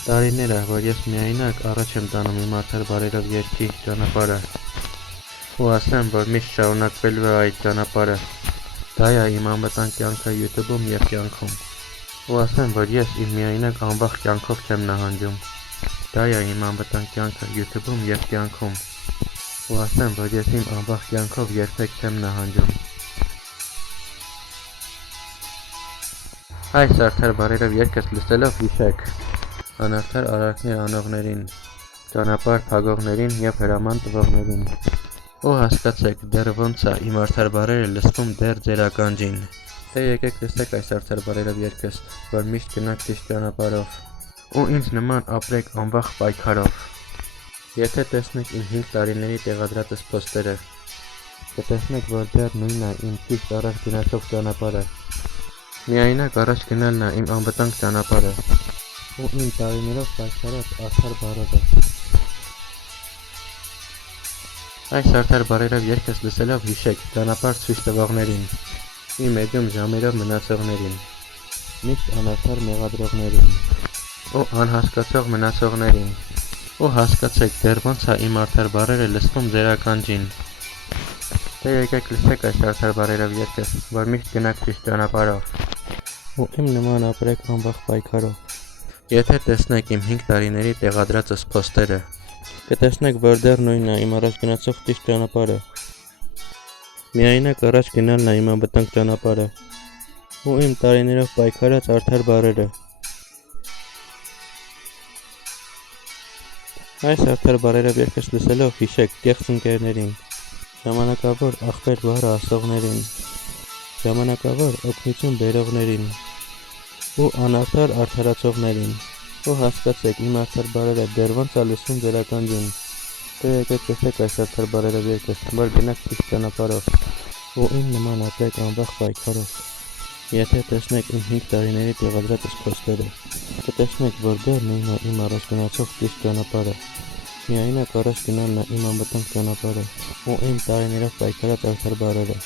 Տարիներ է, որ ես միայնակ առաջ եմ տանում իմ արդար բարերով երգի ճանապարհը, ու ասեմ, որ միշտ շարունակվելու է այդ ճանապարհը։ Դա է իմ անվտանգ կյանքը YouTube-ում և կյանքում։ Ու ասեմ, որ ես իմ միայնակ անվախ կյանքով չեմ նահանջում։ Դա է իմ անվտանգ կյանքը YouTube-ում և կյանքում։ Ու ասեմ, որ ես իմ անվախ կյանքով երբեք չեմ նահանջում։ Այս արդար բարերով երգս լսելով հիշեք անարդար արարքներ անողներին, ճանապարհ փակողներին և հրաման տվողներին։ Ու հասկացեք, դեռ ոնց է իմ արդար բարերը լսվում դեռ ձեր ականջին։ Դե եկեք լսեք այս արդար բարերով երգս, որ միշտ գնաք ճիշտ ճանապարհով, ու ինձ նման ապրեք անվախ պայքարով։ Եթե տեսնեք իմ 5 տարիների տեղադրածս փոստերը, կտեսնեք, որ դեռ նույնն է իմ ճիշտ առաջ գնացող ճանապարհը։ Միայնակ առաջ գնալն է իմ անվտանգ ճանապարհը, ու իմ տարիներով պայքարած արդար բարերը։ Այս արդար բարերով երգս լսելով հիշեք ճանապարհ ցույց տվողներին, իմ մեջում ժամերով մնացողներին, միշտ անարդար մեղադրողներին ու անհասկացող մնացողներին։ Ու հասկացեք, դեռ ոնց է իմ արդար բարերը լսվում ձեր ականջին։ Դե եկեք լսեք այս արդար բարերով երգս, որ միշտ գնաք ճիշտ ճանապարհով, ու իմ նման ապրեք անվախ պայքարով։ Եթե տեսնեք իմ 5 տարիների տեղադրածս փոստերը, կտեսնեք, որ դեռ նույնն է իմ առաջ գնացող ճիշտ ճանապարհը։ Միայնակ առաջ գնալն է իմ անվտանգ ճանապարհը, ու իմ տարիներով պայքարած արդար բարերը։ Այս արդար բարերով երգս լսելով հիշեք կեղծ ընկերներին, ժամանակավոր ախպեր բառը ասողներին, ժամանակավոր օգնություն բերողներին ու անարդար արդարացողներին։ Ու հասկացեք, իմ արդար բարերը դեռ ոնց է լսվում ձեր ականջին։ Դե եկեք լսեք այս արդար բարերով երգս, որ գնաք ճիշտ ճանապարհով, ու իմ նման ապրեք անվախ պայքարով։ Եթե տեսնեք իմ 5 տարիների տեղադրածս փոստերը, կտեսնեք, որ դեռ նույնն է իմ առաջ գնացող ճիշտ ճանապարհը։ Միայնակ առաջ գնալն է իմ անվտանգ ճանապարհը, ու իմ տարիներով պայքարած արդար բարերը։